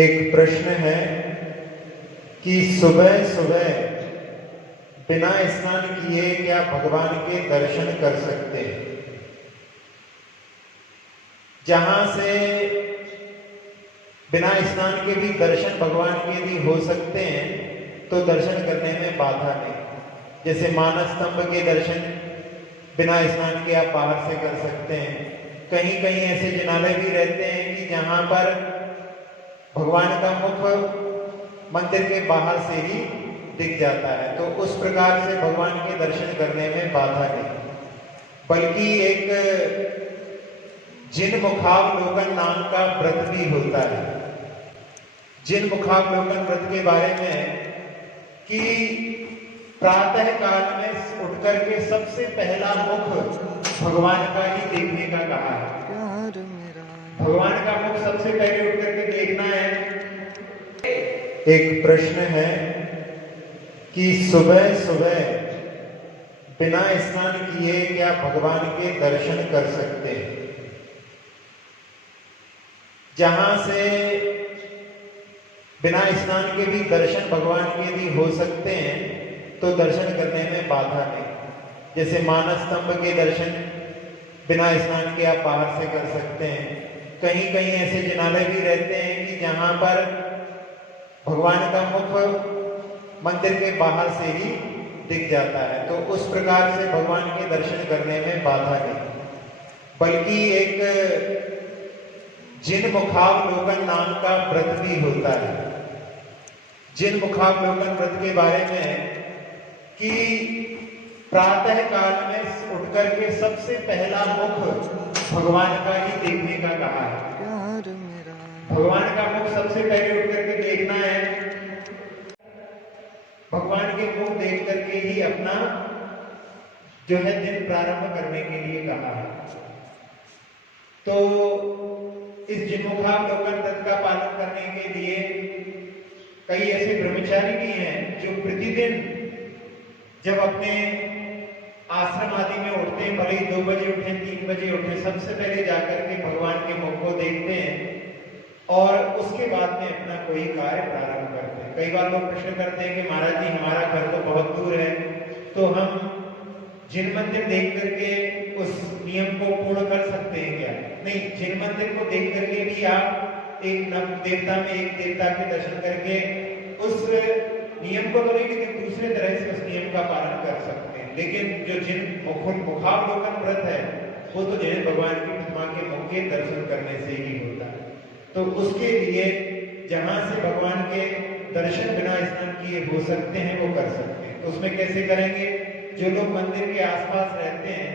एक प्रश्न है कि सुबह सुबह बिना स्नान किए क्या भगवान के दर्शन कर सकते हैं? जहां से बिना स्नान के भी दर्शन भगवान के भी हो सकते हैं, तो दर्शन करने में बाधा नहीं। जैसे मानस स्तंभ के दर्शन बिना स्नान के आप बाहर से कर सकते हैं। कहीं कहीं ऐसे जिनालय भी रहते हैं कि जहां पर भगवान का मुख मंदिर के बाहर से ही दिख जाता है, तो उस प्रकार से भगवान के दर्शन करने में बाधा नहीं। बल्कि एक जिन मुखावलोकन नाम का व्रत भी होता है। जिन मुखावलोकन व्रत के बारे में कि प्रातः काल में उठ करके सबसे पहला मुख भगवान का ही देखने का कहा है। भगवान का मुख सबसे पहले उठ करके देखना है। एक प्रश्न है कि सुबह सुबह बिना स्नान किए क्या भगवान के दर्शन कर सकते हैं? जहां से बिना स्नान के भी दर्शन भगवान के भी हो सकते हैं, तो दर्शन करने में बाधा नहीं। जैसे मानस स्तंभ के दर्शन बिना स्नान के आप बाहर से कर सकते हैं। कहीं कहीं ऐसे जिनालय भी रहते हैं कि जहां पर भगवान का मुख मंदिर के बाहर से ही दिख जाता है, तो उस प्रकार से भगवान के दर्शन करने में बाधा नहीं। बल्कि एक जिन मुखावलोकन नाम का व्रत भी होता है। जिन मुखावलोकन व्रत के बारे में कि प्रातः काल में उठ करके सबसे पहला मुख भगवान का ही देखने का कहा है। भगवान का मुख सबसे पहले उठ करके देखना है। भगवान के मुख देख करके ही अपना जो है दिन प्रारंभ करने के लिए कहा है। तो इस जिनमुखावलोकन व्रत का पालन करने के लिए कई ऐसे ब्रह्मचारी भी हैं जो प्रतिदिन जब अपने आश्रम आदि में उठते हैं, भले ही 2 बजे उठे 3 बजे उठे, सबसे पहले जाकर के भगवान के मुख को देखते हैं और उसके बाद में अपना कोई कार्य प्रारंभ करते हैं। कई बार लोग प्रश्न करते हैं कि महाराज जी हमारा घर तो बहुत दूर है, तो हम जिन मंदिर देख करके उस नियम को पूर्ण कर सकते हैं क्या? नहीं, जिन मंदिर को देख करके भी आप एक नव देवता में एक देवता के दर्शन करके उस नियम को तो नहीं, लेकिन दूसरे तरह से उस नियम का पालन कर सकते हैं। लेकिन जो जिन मुखावलोकन व्रत है वो तो जैन भगवान की प्रतिमा के मुख के दर्शन करने से ही होता है। तो उसके लिए जहां से भगवान के दर्शन बिना स्नान किए हो सकते हैं वो कर सकते हैं। तो उसमें कैसे करेंगे? जो लोग मंदिर के आसपास रहते हैं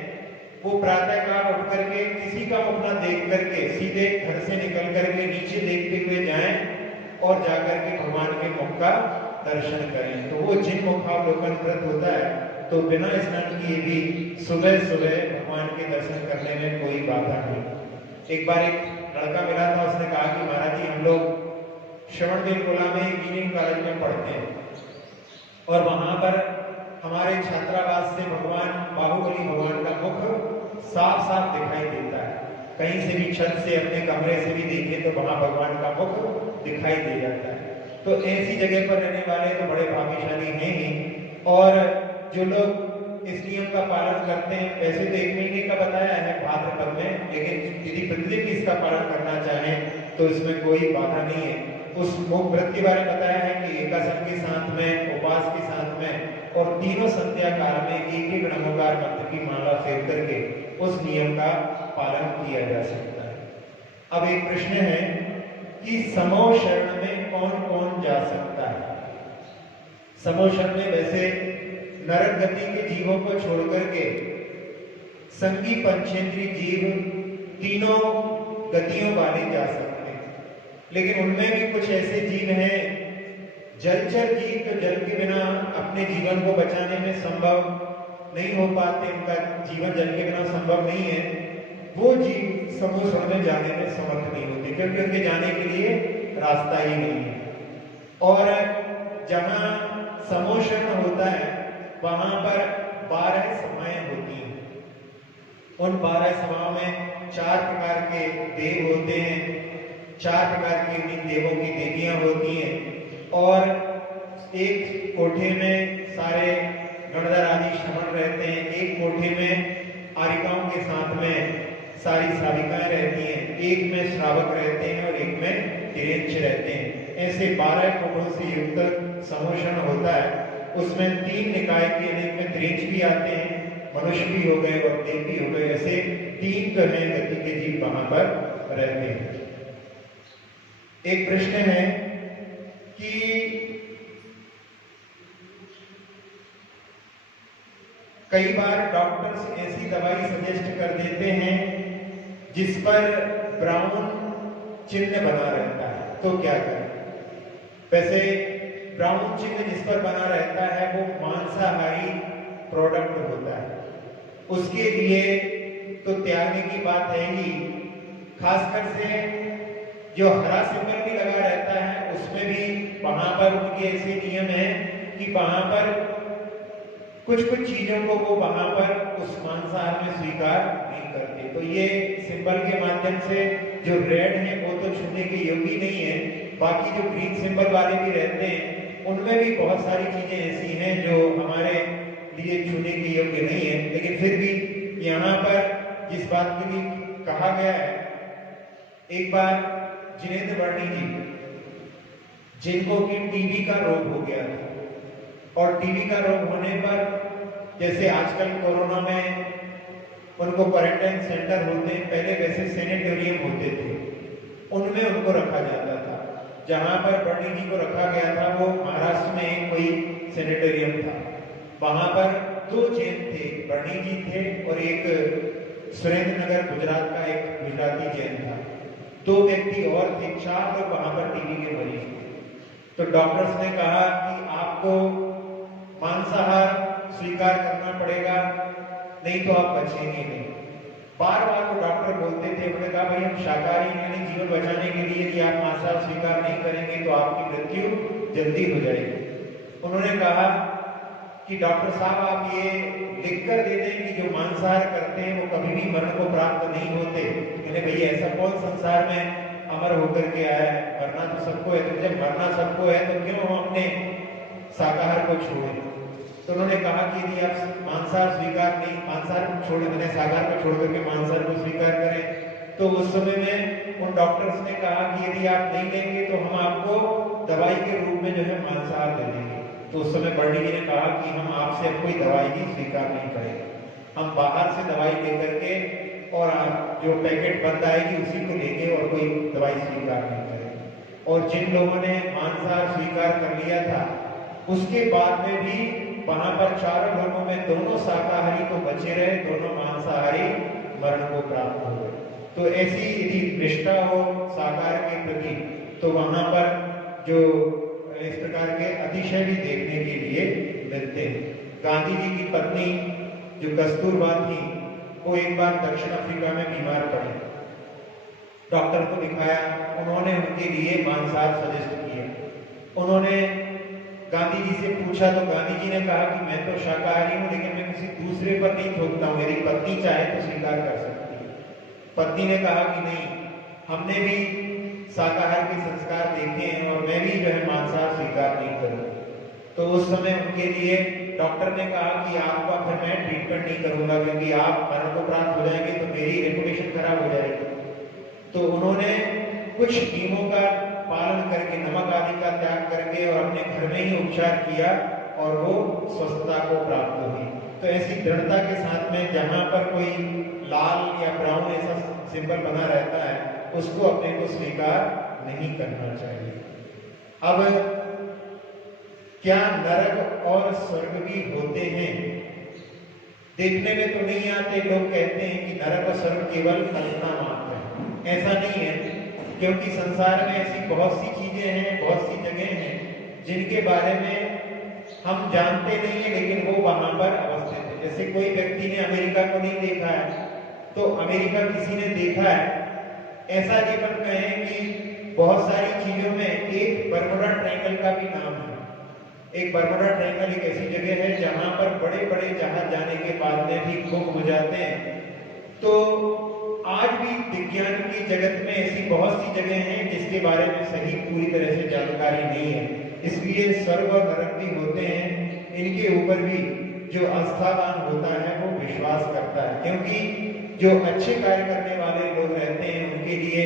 वो प्रातः काल उठ करके किसी का मुख न देख करके सीधे घर से निकल करके नीचे देखते हुए जाएं और जाकर के भगवान के मुख का दर्शन करें। तो वो जिन मुखावलोकन व्रत होता है, तो बिना स्नान किए भी सुबह सुबह भगवान के दर्शन करने में कोई बाधा नहीं। एक बार एक लड़का मिला था, उसने कहा कि महाराज जी हम लोग श्रवणबेलगोला में इंजीनियरिंग कॉलेज में पढ़ते हैं और वहां पर हमारे छात्रावास से भगवान बाहुबली भगवान का मुख साफ साफ दिखाई देता है। कहीं से भी छत से अपने कमरे से भी देखें तो वहां भगवान का मुख दिखाई दे जाता है। तो ऐसी जगह पर रहने वाले तो बड़े भाग्यशाली हैं ही। और जो लोग इस नियम का पालन करते हैं, वैसे तो 1 महीने का बताया है भाद्रपद में, लेकिन यदि प्रतिदिन इसका पालन करना चाहें तो इसमें कोई बाधा नहीं है। उस मुख व्रत के बारे में बताया है कि एकासन के साथ में, उपवास के साथ में और तीनों संध्या काल में एक नमोकार मंत्र की माला फेर करके उस नियम का पालन किया जा सकता है। अब एक प्रश्न है कि समूह शरण में कौन कौन जा सकता है? समूह शरण में वैसे नरक गति के जीवों को छोड़ करके संगी पंचेंद्रीय जीव तीनों गतियों वाले जा सकते हैं। लेकिन उनमें भी कुछ ऐसे जीव हैं जलचर जीव तो जल के बिना अपने जीवन को बचाने में संभव नहीं हो पाते, उनका जीवन जल के बिना संभव नहीं है। वो जीव समूह शरण में जाने में समर्थ नहीं होते क्योंकि उनके जाने के लिए रास्ता ही नहीं है। और जहां समूह शरण होता है वहां पर 12 सभाएं होती हैं। उन 12 सभाओं में 4 प्रकार के देव होते हैं 4 प्रकार की उन देवों की देवियां होती हैं और एक कोठे में सारे गणधर आदि श्रमण रहते हैं, एक कोठे में आरिकाओं के साथ में सारी साविकाएं रहती हैं, एक में श्रावक रहते हैं और एक में तिरेंच रहते हैं। ऐसे 12 कोठों से युक्त समोषण होता है। उसमें 3 निकाय के अनेक में तिरेंच भी आते हैं, मनुष्य भी हो गए और देव भी हो गए, ऐसे 3 जो है गति के जीव वहां पर रहते हैं। एक प्रश्न है कि कई बार डॉक्टर्स ऐसी दवाई सजेस्ट कर देते हैं जिस पर ब्राउन चिन्ह बना रहता है, तो क्या करें? वैसे ब्राउन चिन्ह जिस पर बना रहता है वो मांसाहारी प्रोडक्ट होता है, उसके लिए तो त्यागने की बात है ही। खासकर से जो हरा सिंबल भी लगा रहता है उसमें भी वहां पर उनके ऐसे नियम हैं कि वहां पर कुछ चीजों को वो वहां पर उस मांसाहार में स्वीकार नहीं करते। तो ये सिंबल के माध्यम से जो रेड है वो तो छूने के योग्य नहीं है, बाकी जो ग्रीन सिंबल वाले भी रहते हैं उनमें भी बहुत सारी चीजें ऐसी हैं जो हमारे लिए छूने के योग्य नहीं है। लेकिन फिर भी यहाँ पर जिस बात के लिए कहा गया है, एक बार जिनेंद्र वर्णी जी जिनको कि टीबी का रोग हो गया था, और टीबी का रोग होने पर जैसे आजकल कोरोना में उनको क्वारंटाइन सेंटर होते हैं, पहले वैसे सैनिटोरियम होते थे, उनमें उनको रखा जाता था। जहां पर वर्णी जी को रखा गया था वो महाराष्ट्र में कोई सैनिटोरियम था, वहां पर 2 जैन थे, वर्णी जी थे और एक सुरेंद्र नगर गुजरात का एक गुजराती जैन था, 2 व्यक्ति और थे, 4 लोग वहां पर टीबी के मरीज थे। तो डॉक्टर्स ने कहा कि आपको मांसाहार स्वीकार करना पड़ेगा, नहीं तो आप बचेंगे नहीं। बार बार वो डॉक्टर बोलते थे, उन्होंने कहा भाई हम शाकाहारी यानी जीवन बचाने के लिए यदि आप मांसाहार स्वीकार नहीं करेंगे तो आपकी मृत्यु जल्दी हो जाएगी। उन्होंने कहा कि डॉक्टर साहब आप ये लिख कर दे दें कि जो मांसाहार करते हैं वो कभी भी मरण को प्राप्त नहीं होते। मैंने भैया ऐसा कौन संसार में अमर होकर के आया है? मरना तो सबको है, तो जब मरना सबको है तो क्यों हम अपने शाकाहार को छोड़ें? तो उन्होंने कहा कि यदि आप मांसाहार स्वीकार नहीं, मांसाहार को छोड़े, मैंने शाकाहार को छोड़ करके मांसाहार को स्वीकार करें, तो उस समय में उन डॉक्टर्स ने कहा कि यदि आप नहीं लेंगे तो हम आपको दवाई के रूप में जो है मांसाहार दे देंगे। तो उस समय वर्णी जी ने कहा कि हम आपसे अब कोई दवाई ही स्वीकार नहीं करेंगे, हम बाहर से दवाई लेकर के और जो पैकेट बंद आएगी उसी को लेंगे और कोई दवाई स्वीकार नहीं करेंगे। और जिन लोगों ने मांसाहार स्वीकार कर लिया था उसके बाद में भी वहां पर 4 लोगों में दोनों शाकाहारी तो बचे रहे, दोनों मांसाहारी मरण को प्राप्त हो गए। तो ऐसी यदि निष्ठा हो शाकाहार के प्रति तो वहां पर जो इस प्रकार के अतिशय भी देखने के लिए मिलते हैं। गांधी जी की पत्नी जो कस्तूरबा थी वो एक बार दक्षिण अफ्रीका में बीमार पड़ी, डॉक्टर को दिखाया, उन्होंने उनके लिए मांसाहार सजेस्ट किया। उन्होंने गांधी जी से पूछा तो गांधी जी ने कहा कि मैं तो शाकाहारी हूं लेकिन मैं किसी दूसरे पर नहीं थोपता हूं, मेरी पत्नी चाहे तो स्वीकार कर सकती है। पत्नी ने कहा कि नहीं, हमने भी शाकाहार के संस्कार देखे हैं और मैं भी जो है मांसाहार स्वीकार नहीं करूंगा। तो उस समय उनके लिए डॉक्टर ने कहा कि आपका फिर मैं ट्रीटमेंट नहीं करूंगा क्योंकि आप मरण को प्राप्त हो जाएंगे तो मेरी रेपुटेशन खराब हो जाएगी। तो उन्होंने कुछ नियमों का पालन करके, नमक आदि का त्याग करके और अपने घर में ही उपचार किया और वो स्वस्थता को प्राप्त हुई। तो ऐसी दृढ़ता के साथ में जहां पर कोई लाल या ब्राउन ऐसा सिंबल बना रहता है उसको अपने को स्वीकार नहीं करना चाहिए। अब क्या नरक और स्वर्ग भी होते हैं? देखने में तो नहीं आते, लोग कहते हैं कि नरक और स्वर्ग केवल कल्पना मात्र है। ऐसा नहीं है, क्योंकि संसार में ऐसी बहुत सी चीजें हैं, बहुत सी जगह हैं जिनके बारे में हम जानते नहीं है लेकिन वो वहां पर अवस्थित है। जैसे कोई व्यक्ति ने अमेरिका को नहीं देखा है तो अमेरिका किसी ने देखा है। ऐसा जीवन कहें कि बहुत सारी चीजों में एक बर्मुडा ट्रायंगल का भी नाम है। एक बर्मुडा ट्रायंगल एक ऐसी जगह है जहां पर बड़े बड़े जहाज जाने के बाद में भी गुम हो जाते हैं। तो आज भी विज्ञान की जगत में ऐसी बहुत सी जगह हैं जिसके बारे में सही पूरी तरह से जानकारी नहीं है, इसलिए स्वर्ग और नरक भी होते हैं। इनके ऊपर भी जो आस्थावान होता है वो विश्वास करता है, क्योंकि जो अच्छे कार्य करने वाले लोग रहते हैं उनके लिए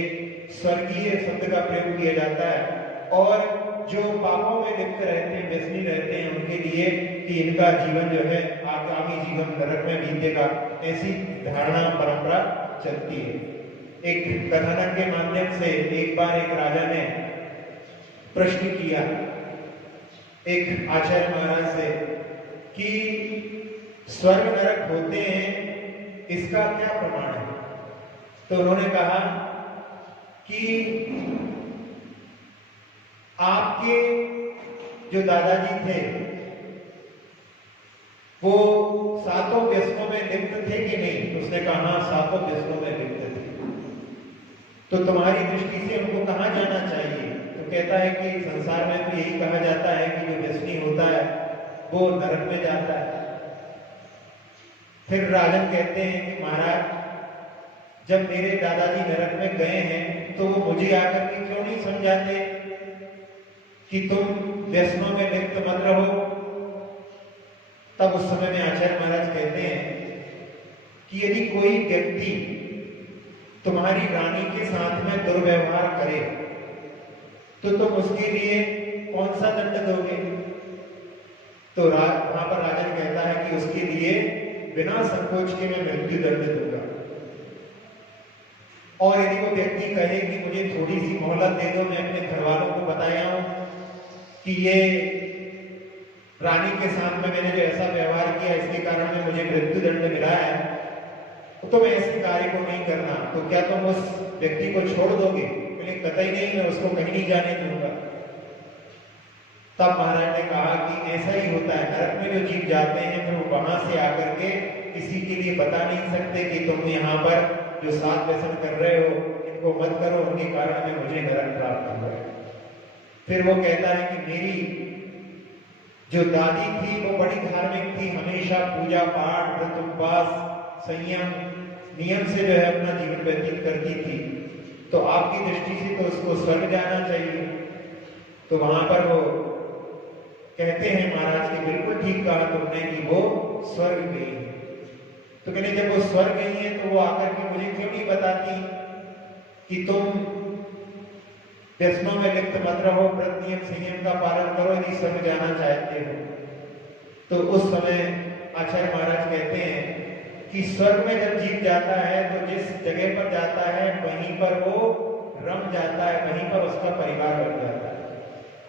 स्वर्गीय शब्द का प्रयोग किया जाता है, और जो पापों में लिप्त रहते हैं, व्यसनी रहते हैं, उनके लिए कि इनका जीवन जो है आगामी जीवन नरक में बीतेगा, ऐसी धारणा परंपरा चलती है। एक कथानक के माध्यम से एक बार एक राजा ने प्रश्न किया एक आचार्य महाराज से कि स्वर्ग नरक होते हैं, इसका क्या प्रमाण है? तो उन्होंने कहा कि आपके जो दादाजी थे वो सातों व्यसनों में लिप्त थे कि नहीं? उसने कहा हाँ, सातों व्यसनों में लिप्त थे। तो तुम्हारी दृष्टि से उनको कहाँ जाना चाहिए? तो कहता है कि संसार में तो यही कहा जाता है कि जो व्यसनी होता है वो नरक में जाता है। फिर राजन कहते हैं कि महाराज, जब मेरे दादाजी नरक में गए हैं तो वो मुझे आकर के क्यों नहीं समझाते कि तुम व्यसनों में लिप्त मत रहो? तब उस समय में आचार्य महाराज कहते हैं कि यदि कोई व्यक्ति तुम्हारी रानी के साथ में दुर्व्यवहार करे तो तुम उसके लिए कौन सा दंड दोगे? तो वहां पर राजन कहता है कि उसके लिए बिना संकोच के मैं मृत्यु दंड दूंगा। और यदि वो व्यक्ति कहे कि मुझे थोड़ी सी मोहलत दे दो, मैं अपने घर वालों को बताया हूं कि ये रानी के साथ में मैंने जो ऐसा व्यवहार किया इसके कारण में मुझे मृत्यु दंड मिला है, तो मैं ऐसे कार्य को नहीं करना, तो क्या तुम उस व्यक्ति को छोड़ दोगे? बोले कतई नहीं, मैं उसको कहीं नहीं जाने दूंगा। तब महाराज ने कहा कि ऐसा ही होता है, नरक में जो जीव जाते हैं फिर वो वहां से आकर के किसी के लिए बता नहीं सकते कि तुम यहाँ पर जो सात व्यसन कर रहे हो इनको मत करो, उनके कारण में मुझे नरक प्राप्त हुआ है। फिर वो कहता है कि मेरी जो दादी थी वो बड़ी धार्मिक थी, हमेशा पूजा पाठ, व्रत उपवास, संयम, नियम से जो है अपना जीवन व्यतीत करती थी, तो आपकी दृष्टि से तो उसको स्वर्ग जाना चाहिए। तो वहां पर वो कहते हैं महाराज कि बिल्कुल ठीक कहा तुमने कि वो स्वर्ग गई है। तो कहने जब वो स्वर्ग गई है तो वो आकर के मुझे क्यों नहीं बताती कि तुम व्यसनों में लिप्त मत रहो, व्रत नियम संयम का पालन करो यदि स्वर्ग जाना चाहते हो? तो उस समय आचार्य महाराज कहते हैं कि स्वर्ग में जब जीव जाता है तो जिस जगह पर जाता है वहीं पर वो रम जाता है, वहीं पर उसका परिवार बन जाता है।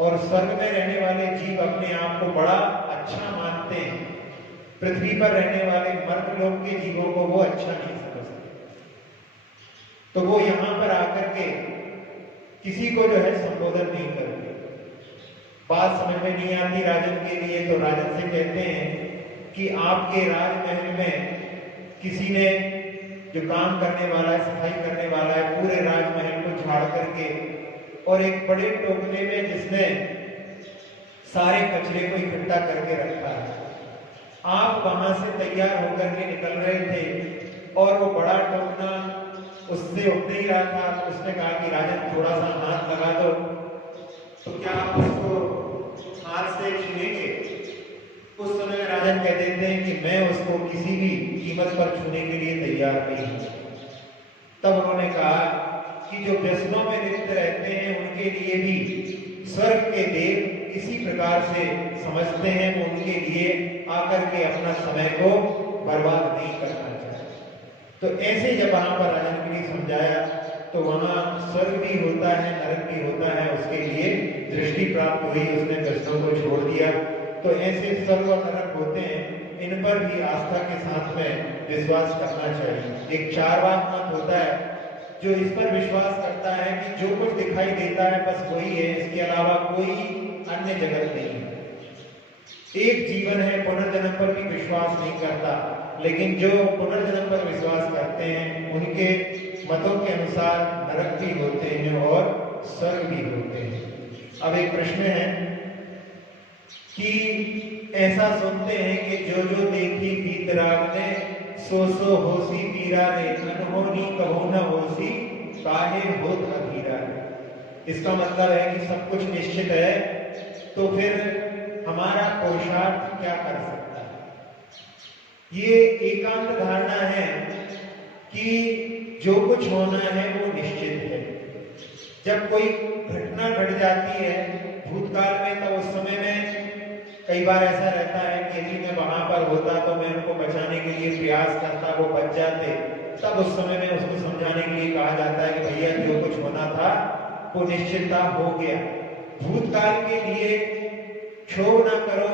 और स्वर्ग में रहने वाले जीव अपने आप को बड़ा अच्छा मानते हैं, पृथ्वी पर रहने वाले मर्द लोग के जीवों को वो अच्छा नहीं समझते। तो वो यहाँ पर आकर के किसी को जो है संबोधन नहीं करते। बात समझ में नहीं आती राजन के लिए, तो राजन से कहते हैं कि आपके राजमहल में किसी ने जो काम करने वाला है, सफाई करने वाला है, पूरे राजमहल को झाड़ करके और एक बड़े टोकरे में जिसने सारे कचरे को इकट्ठा करके रखा है, आप वहां से तैयार होकर के निकल रहे थे और वो बड़ा टोकना उससे उठ नहीं रहा था। तो उसने कहा कि राजन थोड़ा सा हाथ लगा दो, तो क्या आप उसको हाथ से छूएंगे? उस समय राजन कह देते हैं कि मैं उसको किसी भी कीमत पर छूने के लिए तैयार नहीं हूं। तब उन्होंने कहा कि जो व्यसनों में लिप्त रहते हैं उनके लिए भी स्वर्ग के देव इसी प्रकार से समझते हैं, वो उनके लिए आकर के अपना समय को बर्बाद नहीं करना चाहिए। तो ऐसे जब वहां पर राजन के लिए समझाया तो वहां स्वर्ग भी होता है, नरक भी होता है, उसके लिए दृष्टि प्राप्त हुई, उसने व्यसनों को छोड़ दिया। तो ऐसे स्वर्ग और नरक होते हैं, इन पर भी आस्था के साथ में विश्वास करना चाहिए। एक चारवाक मत होता है जो इस पर विश्वास करता है कि जो कुछ दिखाई देता है बस वही है, इसके अलावा कोई अन्य जगत नहीं है। एक जीवन है, पुनर्जन्म पर भी विश्वास नहीं करता, लेकिन जो पुनर्जन्म पर विश्वास करते हैं उनके मतों के अनुसार नरक भी होते हैं और स्वर्ग भी होते हैं। अब एक प्रश्न है कि ऐसा सुनते हैं कि जो जो देखी वीतराग ने सो सो होसी पीरा रे, अनहोनी कहो न होसी, काहे होत अधीरा रे। इसका मतलब है कि सब कुछ निश्चित है, तो फिर हमारा पुरुषार्थ क्या कर सकता है। ये एकांत धारणा है कि जो कुछ होना है वो निश्चित है। जब कोई घटना घट जाती है भूतकाल में, तो उस समय में कई बार ऐसा रहता है कि यदि मैं वहां पर होता तो मैं उनको बचाने के लिए प्रयास करता, वो बच जाते, तब उस समय में उसको समझाने के लिए कहा जाता है कि भैया जो कुछ होना था वो निश्चितता हो गया। भूतकाल के लिए क्षोभ ना करो,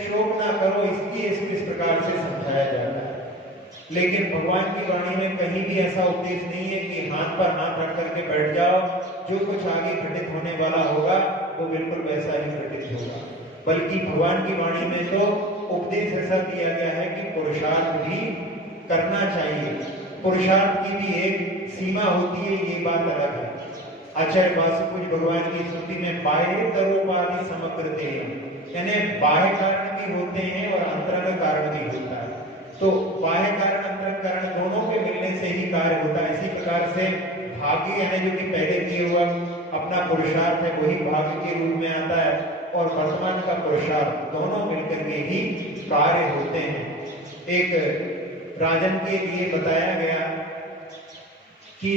शोक ना करो, इसलिए इसको इस प्रकार से समझाया जाता है। लेकिन भगवान की वाणी में कहीं भी ऐसा उपदेश नहीं है कि हाथ पर हाथ रख करके बैठ जाओ, जो कुछ आगे घटित होने वाला होगा वो बिल्कुल वैसा ही घटित होगा। बल्कि भगवान की वाणी में तो उपदेश ऐसा दिया गया है कि पुरुषार्थ भी करना चाहिए। पुरुषार्थ की भी एक सीमा होती है, ये बात अलग है। आचार्य वासुकुज भगवान की स्तुति में बाह्य तरोपाधि समग्र थे, यानी बाह्य कारण भी होते हैं और अंतरंग कारण भी होता है। तो बाह्य कारण अंतरंग कारण दोनों के मिलने से ही कार्य होता है। इसी प्रकार से भाग्य यानी जो कि पहले किए हुआ अपना पुरुषार्थ है वही भाग्य के रूप में आता है, और वर्तमान का पुरुषार्थ दोनों मिलकर के ही कार्य होते हैं। एक राजन के लिए बताया गया कि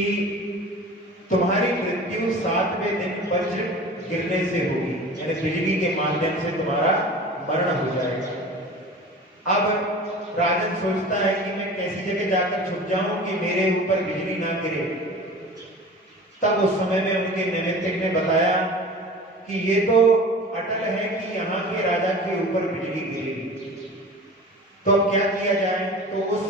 तुम्हारी मृत्यु 7वें दिन वज्र गिरने से होगी, यानी बिजली के माध्यम से तुम्हारा मरण हो जाएगा। अब राजन सोचता है कि मैं कैसी जगह जाकर छुप जाऊं कि मेरे ऊपर बिजली ना गिरे। तब उस समय में उनके नैमित्तिक ने बताया कि ये तो अटल है कि यहाँ के राजा के ऊपर बिजली गिरेगी, तो अब क्या किया जाए। तो उस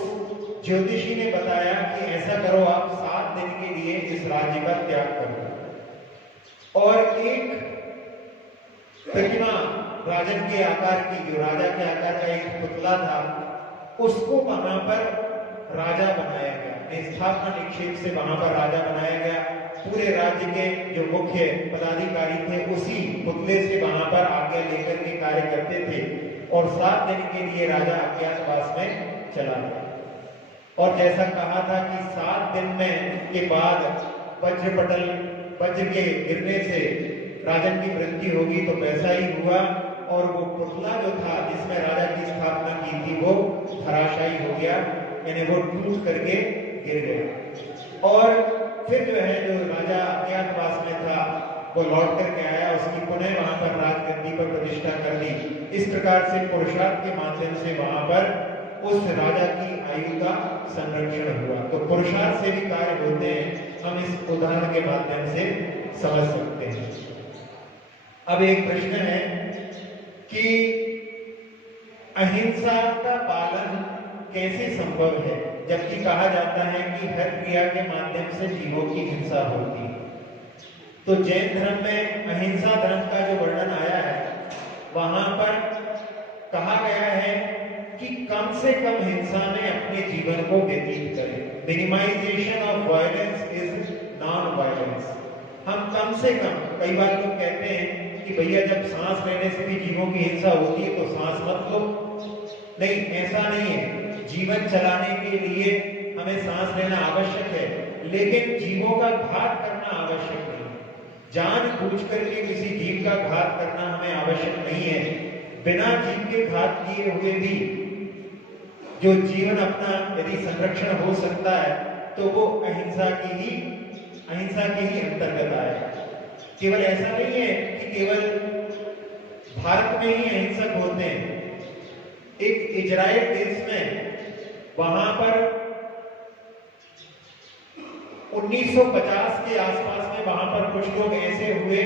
ज्योतिषी ने बताया कि ऐसा करो, आप 7 दिन के लिए इस राज्य का त्याग करो और एक प्रतिमा राजन के आकार की, जो राजा के आकार का एक पुतला था, उसको वहां पर राजा बनाया गया। स्थापना निक्षेप से वहां पर राजा बनाया गया। पूरे राज्य के जो मुख्य पदाधिकारी थे उसी पुतले से वहां पर आज्ञा लेकर के कार्य करते थे, और 7 दिन के लिए राजा अज्ञातवास में चला गया। और जैसा कहा था कि 7 दिन में के बाद वज्र के गिरने से राजन की मृत्यु होगी, तो वैसा ही हुआ। और वो पुतला जो था जिसमें राजा की स्थापना की थी वो धराशायी हो गया, यानी वो टूट करके गिर गया। और फिर जो है जो राजा अज्ञातवास में था वो लौट करके आया, उसकी पुनः वहां पर राजगद्दी पर प्रतिष्ठा कर दी। इस प्रकार से पुरुषार्थ के माध्यम से वहां पर उस राजा की आयु का संरक्षण हुआ। तो पुरुषार्थ से भी कार्य होते हैं, हम इस उदाहरण के माध्यम से समझ सकते हैं। अब एक प्रश्न है कि अहिंसा का पालन कैसे संभव है, जबकि कहा जाता है कि हर क्रिया के माध्यम से जीवों की हिंसा होती है। तो जैन धर्म में अहिंसा धर्म का जो वर्णन आया है वहां पर कहा गया है कि कम से कम हिंसा में अपने जीवन को व्यतीत करें। Minimization of violence is non violence. हम कम से कम, कई बार लोग कहते हैं कि भैया जब सांस लेने से भी जीवों की हिंसा होती है तो सांस मत लो। नहीं, ऐसा नहीं है। जीवन चलाने के लिए हमें सांस लेना आवश्यक है, लेकिन जीवों का घात करना आवश्यक नहीं। जानबूझ करके किसी जीव का घात करना हमें आवश्यक नहीं है। बिना जीव के घात किए हुए भी जो जीवन अपना यदि संरक्षण हो सकता है तो वो अहिंसा के ही अंतर्गत आएगा। केवल ऐसा नहीं है कि केवल भारत में ही अहिंसक होते हैं। एक इजराइल देश में वहां पर 1950 के आसपास में वहां पर कुछ लोग ऐसे हुए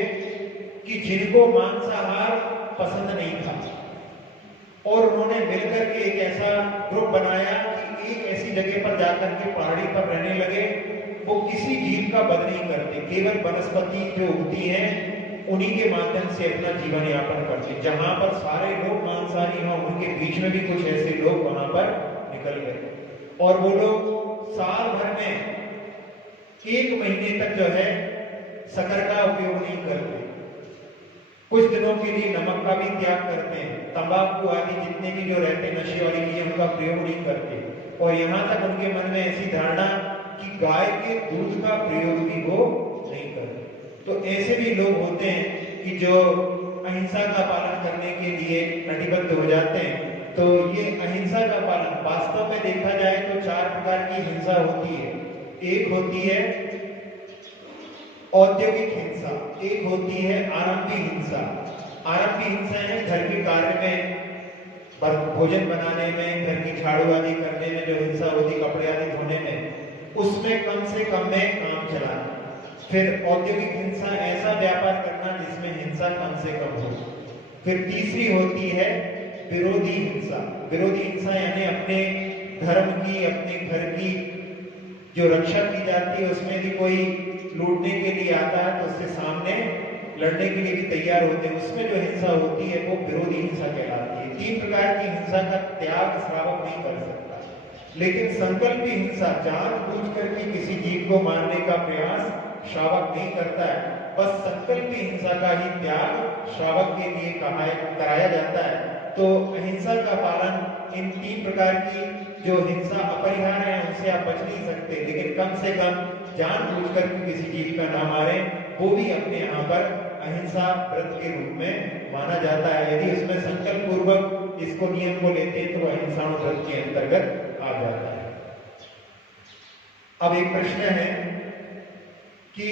कि जिनको मांसाहार पसंद नहीं था, और उन्होंने मिलकर के एक ऐसा ग्रुप बनाया कि एक ऐसी जगह पर जाकर के पहाड़ी पर रहने लगे। वो किसी जीव का वध नहीं करते, केवल वनस्पति जो उगती हैं उन्हीं के माध्यम से अपना जीवन यापन करते। जहां पर सारे लोग मांसाहारी हों, उनके बीच में भी कुछ ऐसे लोग वहां पर निकल गए, और वो लोग साल भर में 1 महीने तक जो है शक्कर का उपयोग नहीं करते। कुछ दिनों के लिए नमक का भी त्याग करते हैं। तंबाकू आदि जितने भी जो रहते नशे वाली चीजें उनका प्रयोग नहीं करते। और यहाँ तक उनके मन में ऐसी धारणा कि गाय के दूध का प्रयोग भी वो नहीं करते। तो ऐसे भी लोग होते हैं कि जो अहिंसा का पालन करने के लिए कटिबद्ध हो जाते हैं। तो ये अहिंसा का पालन वास्तव में देखा जाए तो 4 प्रकार की हिंसा होती है। एक होती है औद्योगिक हिंसा, एक होती है आरंभी हिंसा। आरंभी हिंसा है घर के कार्य में, भोजन बनाने में, घर की झाड़ू आदि करने में जो हिंसा होती, कपड़े आदि धोने में, उसमें कम से कम में काम चलाना। फिर औद्योगिक हिंसा, ऐसा व्यापार करना जिसमें हिंसा कम से कम हो। फिर तीसरी होती है विरोधी हिंसा। विरोधी हिंसा यानी अपने धर्म की, अपने घर की जो रक्षा की जाती है, उसमें भी कोई लूटने के लिए आता है तो उससे सामने लड़ने के लिए भी तैयार होते हैं। उसमें जो हिंसा होती है वो विरोधी हिंसा कहलाती है। 3 प्रकार की हिंसा का त्याग श्रावक नहीं कर सकता। लेकिन संकल्पी हिंसा, जानबूझ करके किसी जीव को मारने का प्रयास श्रावक नहीं करता है। बस संकल्पी हिंसा का ही त्याग श्रावक के लिए कराया जाता है। तो अहिंसा का पालन, इन 3 प्रकार की जो हिंसा अपरिहार्य है उनसे आप बच नहीं सकते, लेकिन कम से कम जानबूझकर किसी जीव का ना मारे, वो भी अपने यहाँ पर अहिंसा व्रत के रूप में माना जाता है। यदि उसमें संकल्प पूर्वक इसको नियम को लेते हैं तो अहिंसा व्रत के अंतर्गत आ जाता है। अब एक प्रश्न है कि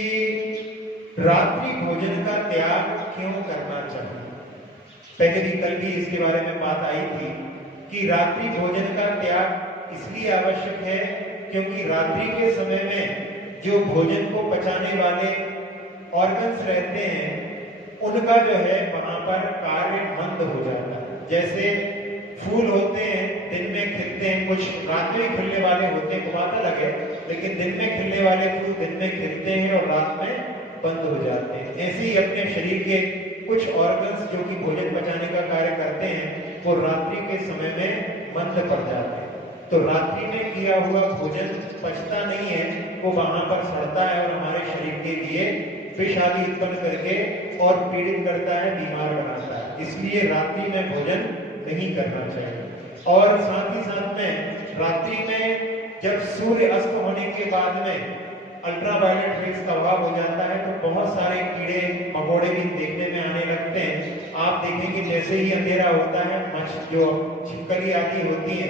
रात्रि भोजन का त्याग क्यों करना चाहिए। पहले भी कल भी इसके बारे में बात आई थी कि रात्रि भोजन का त्याग इसलिए आवश्यक है क्योंकि रात्रि के समय में जो भोजन को पचाने वाले ऑर्गन्स रहते हैं उनका जो है वहां पर कार्य मंद हो जाता है। जैसे फूल होते हैं दिन में खिलते हैं, कुछ रात में खिलने वाले होते हैं, बात अलग है, लेकिन दिन में खिलने वाले फूल दिन में खिलते हैं और रात में बंद हो जाते हैं। ऐसे ही अपने शरीर के कुछ ऑर्गन्स जो कि भोजन पचाने का कार्य करते हैं वो रात्रि के समय में मंद पड़ जाते हैं। तो रात्रि में किया हुआ भोजन पचता नहीं है, वो वहां पर सड़ता है और हमारे शरीर के लिए विष आदि उत्पन्न करके और पीड़ित करता है, बीमार बनाता है। इसलिए रात्रि में भोजन नहीं करना चाहिए। और साथ ही साथ में रात्रि में जब सूर्य अस्त होने के बाद में अल्ट्रावायलेट रेज का अभाव हो जाता है तो बहुत सारे कीड़े मकोड़े भी देखने में आने लगते हैं। आप देखेंगे जैसे ही अंधेरा होता है जो छिपकली आदि होती है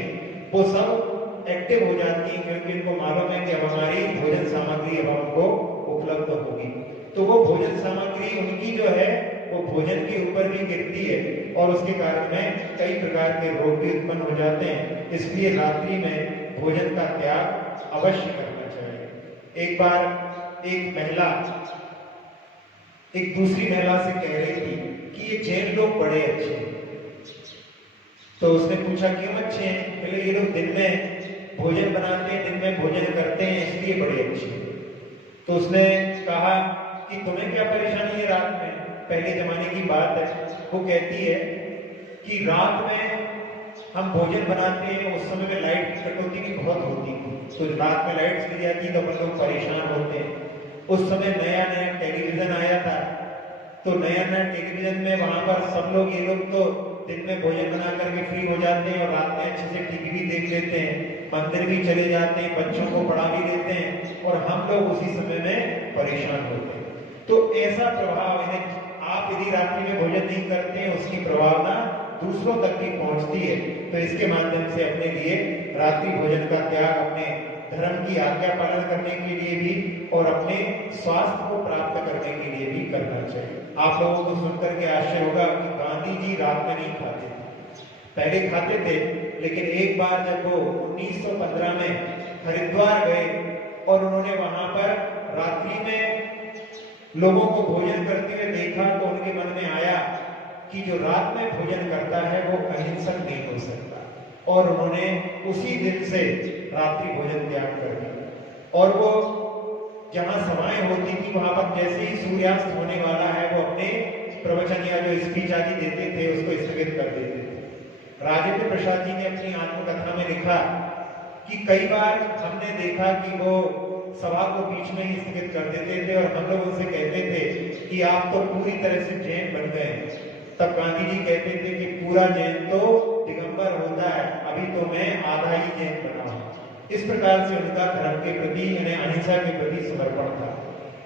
वो सब एक्टिव हो जाती है, क्योंकि इनको मालूम है कि अब हमारी भोजन सामग्री अब हमको उपलब्ध होगी। तो वो भोजन सामग्री उनकी जो है वो भोजन के ऊपर भी गिरती है और उसके कारण में कई प्रकार के रोग भी उत्पन्न हो जाते हैं। इसलिए रात्रि में भोजन का त्याग अवश्य करना चाहिए। एक बार एक महिला एक दूसरी महिला से कह रही थी कि ये जैन लोग बड़े अच्छे हैं। तो उसने पूछा क्यों अच्छे हैं? बोले ये लोग दिन में भोजन बनाते हैं, दिन में भोजन करते हैं, इसलिए बड़े अच्छे हैं। तो उसने कहा कि तुम्हें क्या परेशानी है रात में? पहले जमाने की बात है। वो कहती है कि रात में हम भोजन बनाते हैं, उस समय में लाइट की कटौती भी बहुत होती है, तो रात में लाइट चली जाती तो अपन लोग परेशान होते हैं। उस समय नया नया टेलीविजन आया था, तो नया नया टेलीविजन में वहां पर सब लोग, ये लोग तो दिन में भोजन बना करके फ्री हो जाते हैं और रात में अच्छे से टीवी भी देख लेते हैं, मंदिर भी चले जाते हैं, बच्चों को पढ़ा भी देते हैं, और हम लोग उसी समय में परेशान होते हैं। तो ऐसा प्रभाव है, आप यदि रात्रि में भोजन नहीं करते हैं उसकी प्रभावना दूसरों तक भी पहुंचती है। तो इसके माध्यम से अपने लिए रात्रि भोजन का त्याग अपने धर्म की आज्ञा पालन करने के लिए भी और अपने स्वास्थ्य को प्राप्त करने के लिए भी करना चाहिए। आप लोगों को सुनकर के आश्चर्य होगा कि गांधी जी रात में नहीं खाते थे, पहले खाते थे, लेकिन एक बार जब वो 1915 में हरिद्वार गए और उन्होंने वहां पर रात्रि में लोगों को भोजन करते हुए देखा तो उनके मन में आया कि जो रात में भोजन करता है वो अहिंसक नहीं हो सकता, और उन्होंने उसी दिन से रात्रि भोजन त्याग कर दिया। और वो जहां सभाएं होती थी वहां पर जैसे ही सूर्यास्त होने वाला है वो अपने प्रवचन या जो स्पीच आदि देते थे उसको स्थगित कर देते थे। राजेंद्र प्रसाद जी ने अपनी आत्मकथा में लिखा कि कई बार हमने देखा कि वो सभा को बीच में ही स्थगित कर देते थे और हम लोग उनसे कहते थे कि आप तो पूरी तरह से जैन बन गए। तब गांधी जी कहते थे कि पूरा जैन तो दिगंबर होता है, अभी तो मैं आधा ही जैन बना हूं। इस प्रकार से उनका धर्म के प्रति यानी अहिंसा के प्रति समर्पण था।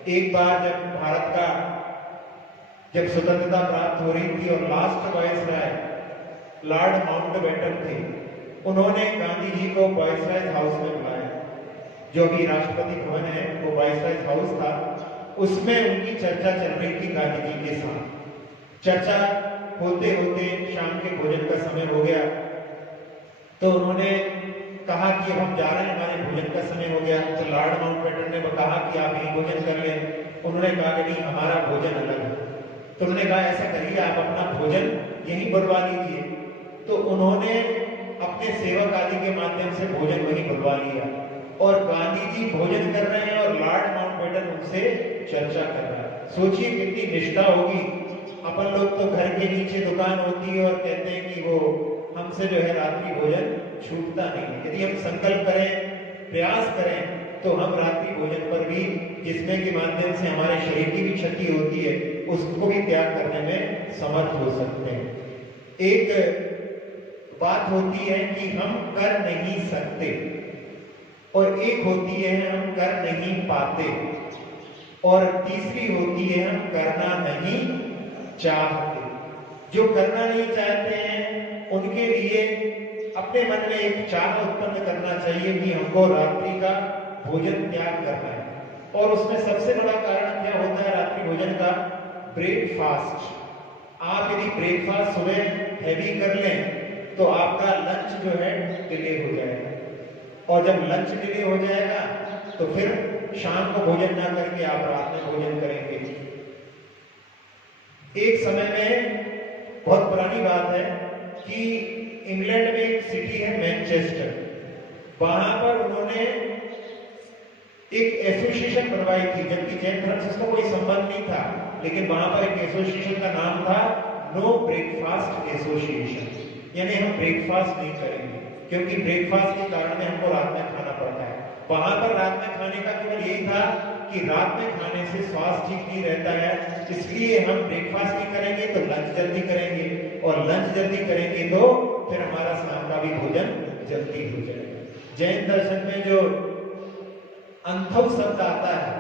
एक बार जब भारत का जब स्वतंत्रता प्राप्त हो रही थी और लास्ट वायसराय लॉर्ड माउंटबेटन थे, उन्होंने गांधी जी को वायसराय हाउस में बुलाया। जो भी राष्ट्रपति भवन है वो वायसराय हाउस था। उसमें उनकी चर्चा चल रही थी गांधी जी के साथ। चर्चा होते होते शाम के भोजन का समय हो गया, तो उन्होंने कहा कि अब हम जा रहे हैं, हमारे भोजन का समय हो गया। तो लॉर्ड माउंटबेटन ने कहा कि आप यही भोजन कर लें। उन्होंने कहा कि नहीं, हमारा भोजन अलग है। तो उन्होंने कहा ऐसा करिए, आप अपना भोजन यहीं बुलवा लीजिए। तो उन्होंने अपने सेवक आदि के माध्यम से भोजन वहीं बुलवा लिया और गांधी जी भोजन कर रहे हैं और लॉर्ड माउंटबेटन उनसे चर्चा कर रहा है। सोचिए कितनी निष्ठा होगी। अपन लोग तो घर के नीचे दुकान होती है और कहते हैं कि वो हमसे जो है रात्रि भोजन छूटता नहीं है। यदि हम संकल्प करें, प्रयास करें, तो हम रात्रि भोजन पर भी, जिसमें के माध्यम से हमारे शरीर की भी क्षति होती है, उसको भी त्याग करने में समर्थ हो सकते हैं। एक बात होती है कि हम कर नहीं सकते और एक होती है हम कर नहीं पाते और तीसरी होती है हम करना नहीं चाहते। जो करना नहीं चाहते हैं उनके लिए अपने मन में एक चाह उत्पन्न करना चाहिए कि हमको रात्रि का भोजन त्याग करना है। और उसमें सबसे बड़ा कारण क्या होता है रात्रि भोजन का? ब्रेकफास्ट। आप यदि ब्रेकफास्ट सुबह हैवी कर लें तो आपका लंच जो है डिले हो जाएगा और जब लंच डिले हो जाएगा तो फिर शाम को भोजन ना करके आप रात में भोजन करेंगे। एक समय में बहुत पुरानी बात है कि इंग्लैंड में एक सिटी है मैनचेस्टर, वहां पर उन्होंने एक एसोसिएशन बनवाई थी, जबकि जैन धर्म से इसका कोई संबंध नहीं था, लेकिन वहां पर एक एसोसिएशन का नाम था नो ब्रेकफास्ट एसोसिएशन, यानी हम ब्रेकफास्ट नहीं करेंगे क्योंकि ब्रेकफास्ट के कारण में हमको रात में खाना पड़ता है। वहां पर रात में खाने का केवल यही था कि रात में खाने से स्वास्थ्य ठीक नहीं रहता है, इसलिए हम ब्रेकफास्ट नहीं करेंगे तो लंच जल्दी करेंगे और लंच जल्दी करेंगे तो फिर हमारा शाम का भी भोजन जल्दी हो जाएगा। जैन दर्शन में जो अंथव शब्द आता है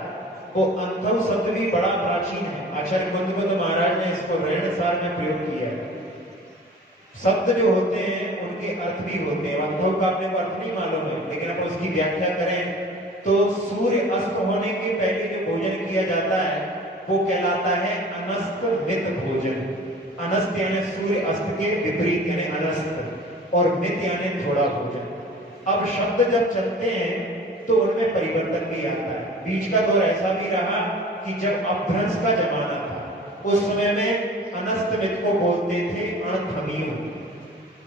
वो अंथव शब्द भी बड़ा प्राचीन है। आचार्य कुंद महाराज ने इसको रेणसार में प्रयोग किया है। शब्द जो होते हैं उनके अर्थ भी होते हैं। अंथव का अपने को अर्थ नहीं मालूम है, लेकिन अपन उसकी व्याख्या करें तो सूर्य अस्त होने के पहले जो भोजन किया जाता है वो कहलाता है अनस्त मित भोजन। अनस्त यानी सूर्य अस्त के विपरीत यानी अनस्त और मित यानी थोड़ा भोजन। अब शब्द जब चलते हैं तो उनमें परिवर्तन भी आता है। बीच का दौर ऐसा भी रहा कि जब अपभ्रंश का जमाना था, उस समय में अनस्त मित को बोलते थे अणथमीय,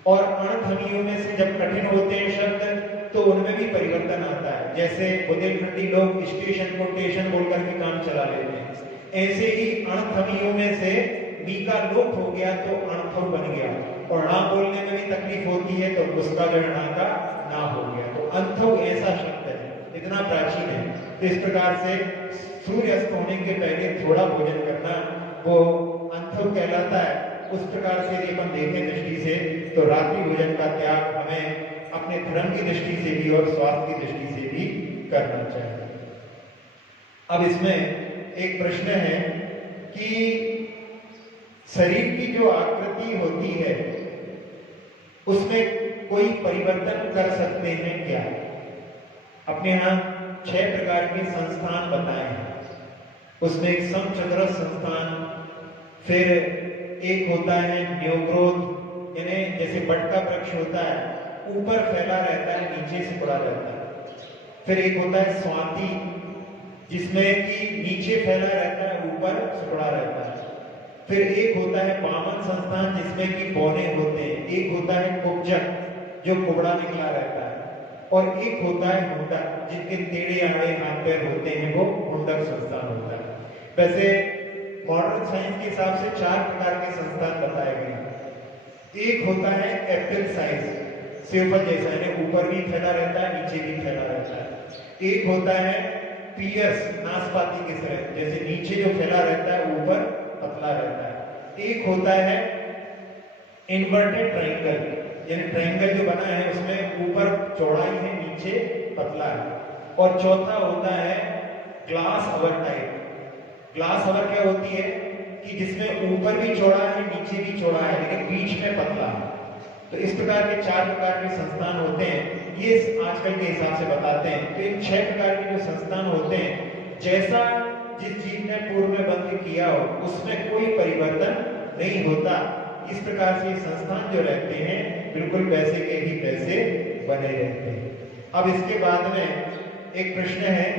और अणथमीयों में से जब कठिन होते हैं शब्द तो उनमें भी परिवर्तन आता है। जैसे बुंदेलखंडी लोग स्टेशन को टेशन बोलकर के काम चला लेते हैं, ऐसे ही अणथमीयों में से मी का लोप हो गया तो अणथव बन गया, और ना बोलने में भी तकलीफ होती है तो उसका गणना का ना हो गया। तो अंथव ऐसा शब्द है, इतना प्राचीन है। तो इस प्रकार से सूर्य अस्त होने के पहले थोड़ा भोजन करना वो अंथव कहलाता है। उस प्रकार से यदि अपन देखें दृष्टि से तो रात्रि भोजन का त्याग हमें अपने धर्म की दृष्टि से भी और स्वास्थ्य की दृष्टि से भी करना चाहिए। अब इसमें एक प्रश्न है कि शरीर की जो आकृति होती है उसमें कोई परिवर्तन कर सकते हैं क्या? अपने यहाँ 6 प्रकार के संस्थान बताए हैं। उसमें एक समचतुरस्र संस्थान, फिर एक होता है न्यूग्रोथ यानी जैसे बट का वृक्ष होता है ऊपर फैला रहता है नीचे से पड़ा रहता है। फिर एक होता है स्वाति जिसमें कि नीचे फैला रहता है ऊपर सिकुड़ा रहता है। फिर एक होता है वामन संस्थान जिसमें कि बौने होते हैं। एक होता है कुब्जक जो कुबड़ा निकला रहता है, और एक होता है हुंडक जिनके टेढ़े आड़े हाथ पैर होते हैं, वो हुंडक संस्थान होता है। वैसे मॉडर्न साइंस के हिसाब से 4 प्रकार के संस्थान बताए गए हैं। एक होता है एप्पल साइज, सेवफल जैसा यानी ऊपर भी फैला रहता है नीचे भी फैला रहता है। एक होता है पियर्स नाशपाती के तरह, जैसे नीचे जो फैला रहता है ऊपर पतला रहता है। एक होता है इन्वर्टेड ट्रायंगल यानी ट्रायंगल जो बना है उसमें ऊपर चौड़ाई है नीचे पतला है। और चौथा होता है ग्लास अवर टाइप। ग्लास अवर क्या होती है कि जिसमें ऊपर भी चौड़ा है, नीचे भी चौड़ा है, लेकिन बीच में पतला है। तो इस प्रकार के 4 प्रकार के संस्थान होते हैं, ये आजकल के हिसाब से बताते हैं। तो इन 6 प्रकार के जो संस्थान होते हैं, जैसा जिस चीज ने पूर्व में बंद किया हो उसमें कोई परिवर्तन नहीं होता। इस प्रकार से संस्थान जो रहते हैं बिल्कुल पैसे के ही पैसे बने रहते हैं। अब इसके बाद में एक प्रश्न है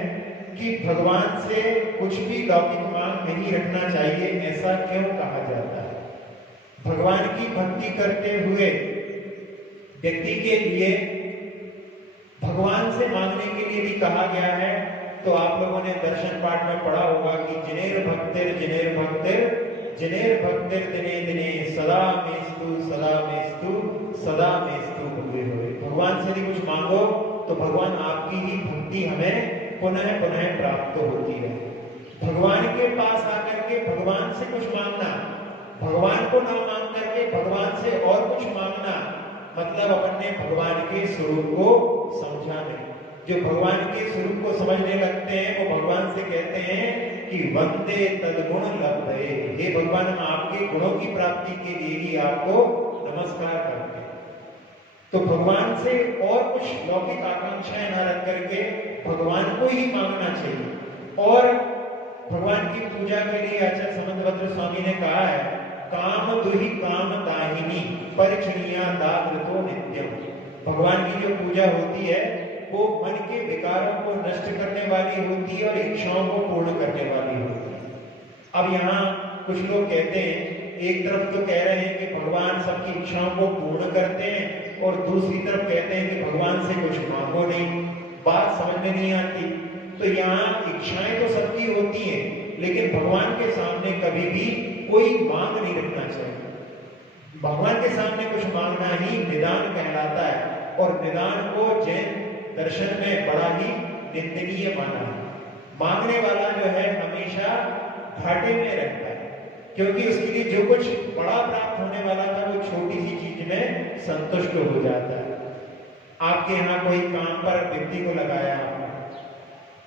कि भगवान से कुछ भी लौकिक मांग नहीं रखना चाहिए, ऐसा क्यों कहा जाता है? भगवान की भक्ति करते हुए व्यक्ति के लिए भगवान से मांगने के लिए भी कहा गया है। तो आप लोगों ने दर्शन पाठ में पढ़ा होगा कि जिनेर भक्तिर दिने दिने सदा मेस्तु हुए होए। भगवान से भी कुछ मांगो तो भगवान आपकी ही भक्ति हमें पुनः पुनः प्राप्त होती है। भगवान के पास आकर के भगवान से कुछ मांगना, भगवान को ना मांग करके भगवान से और कुछ मांगना, मतलब अपन ने भगवान के स्वरूप को समझा नहीं। जो भगवान के स्वरूप को समझने लगते हैं वो भगवान से कहते हैं कि वंदे तद्गुण लभ्ये, हे भगवान हम आपके गुणों की प्राप्ति के लिए ही आपको नमस्कार करते हैं। तो भगवान से और कुछ लौकिक आकांक्षाएं न रख करके भगवान को ही मांगना चाहिए। और भगवान की पूजा के लिए आचार्य समंतभद्र स्वामी ने कहा है, काम दुहि काम दाहिनी परिचनिया दातृतो नित्यम। भगवान की जो पूजा होती है वो मन के विकारों को नष्ट करने वाली होती है और इच्छाओं को पूर्ण करने वाली होती है। अब यहाँ कुछ लोग कहते हैं, एक तरफ तो कह रहे हैं कि भगवान सबकी इच्छाओं को पूर्ण करते हैं और दूसरी तरफ कहते हैं कि भगवान से कुछ मांगो नहीं। बात समझ में नहीं आती। तो यहाँ इच्छाएं तो सबकी होती हैं, लेकिन भगवान के सामने कभी भी कोई मांग नहीं रखना चाहिए। भगवान के सामने कुछ मांगना ही निदान कहलाता है। और निदान को जैन दर्शन में बड़ा ही निंदनीय माना है। मांगने वाला जो है हमेशा घाटे में रहता है, क्योंकि उसके लिए जो कुछ बड़ा प्राप्त होने वाला था वो छोटी सी चीज में संतुष्ट हो जाता है। आपके यहाँ कोई काम पर व्यक्ति को लगाया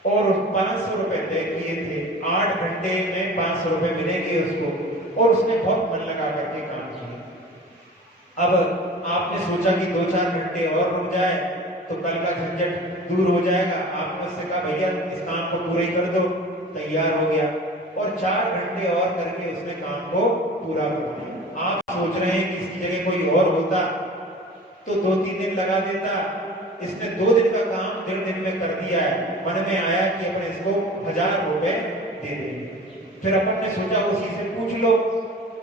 और 500 रुपए तय किए थे, 8 घंटे में 500 रुपए मिलेंगे उसको, और उसने बहुत मन लगा करके काम किया। अब आपने सोचा कि 2-4 घंटे और रुक जाए तो कल का झंझट दूर हो जाएगा। आपने उससे कहा भैया इस काम को पूरा ही कर दो, तैयार हो गया और 4 घंटे और करके उसने काम को पूरा कर दिया। आप सोच रहे हैं कि इसकी जगह कोई और होता तो 2-3 दिन लगा देता। इसने 2 दिन का काम 1.5 दिन में कर दिया है। मन में आया कि अपन इसको 1000 रुपए दे दें। फिर अपन ने सोचा उसी से पूछ लो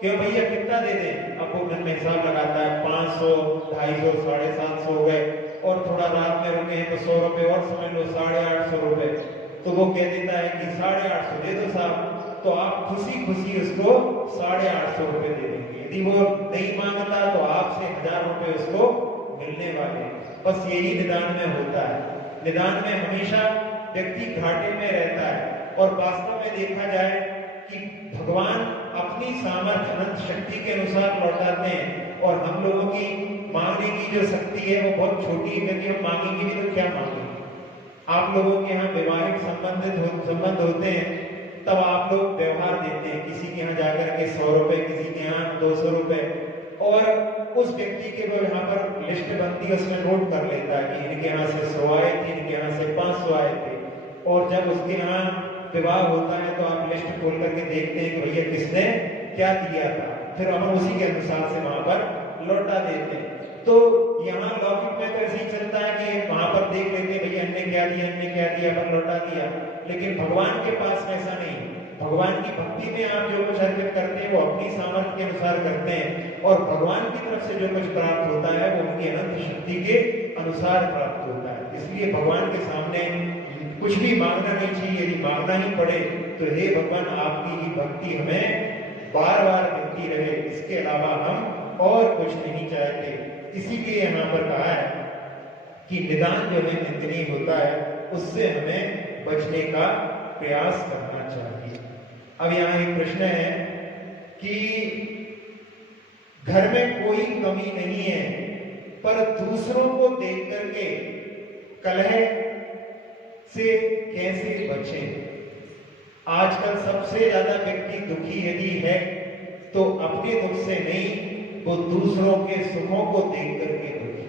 क्यों भैया कितना दे दें। अब वो मन में हिसाब लगाता है, 500, 250, 750 हो गए, और थोड़ा रात में रुके हैं तो 100 रुपए और समझ लो 850 रुपए। तो वो कह देता है कि 850 दे दो साहब। तो आप खुशी खुशी उसको 850 रुपए दे देंगे। यदि वो नहीं मांगता तो आपसे 1000 रुपए उसको मिलने वाले। बस यही निदान में होता है। निदान में हमेशा व्यक्ति घाटे में रहता है। और वास्तव में देखा जाए कि भगवान अपनी सामर्थ्य अनंत शक्ति के अनुसार लौटाते हैं, और हम लोगों की मांगने की जो शक्ति है वो बहुत छोटी है, क्योंकि हम मांगेंगे भी तो क्या मांगेंगे। आप लोगों के यहाँ वैवाहिक संबंध होते हैं, तब आप लोग व्यवहार देते हैं, किसी के यहाँ जाकर के 100 रुपए, किसी के यहाँ 200 रुपए, और उस व्यक्ति के वो यहाँ पर लिस्ट बनती है, उसमें नोट कर लेता है कि इनके यहाँ से 100 आए थे, इनके यहाँ से 500 आए थे। और जब उसके यहाँ विवाह होता है तो आप लिस्ट खोल करके देखते हैं कि भैया किसने क्या दिया था, फिर हम उसी के अनुसार से वहां पर लौटा देते हैं। तो यहाँ लौकिक में तो ऐसे ही चलता है कि वहां पर देख लेते हैं भैया हमने क्या दिया, हमने क्या दिया, अपन लौटा दिया। लेकिन भगवान के पास ऐसा नहीं। भगवान की भक्ति में आप जो कुछ अर्पित करते हैं वो अपनी सामर्थ्य के अनुसार करते हैं, और भगवान की तरफ से जो कुछ प्राप्त होता है वो उनकी अनंत शक्ति के अनुसार प्राप्त होता है। इसलिए भगवान के सामने कुछ भी मांगना नहीं चाहिए। यदि मांगना ही पड़े तो हे भगवान आपकी ही भक्ति हमें बार बार मिलती रहे, इसके अलावा हम और कुछ नहीं चाहते। इसीलिए यहाँ पर कहा है कि निदान जो है निंदनीय होता है, उससे हमें बचने का प्रयास करना चाहिए। अब यहाँ एक प्रश्न है कि घर में कोई कमी नहीं है पर दूसरों को देख करके कलह से कैसे बचें। आजकल सबसे ज्यादा व्यक्ति दुखी यदि है तो अपने दुख से नहीं, वो दूसरों के सुखों को देख करके दुखी।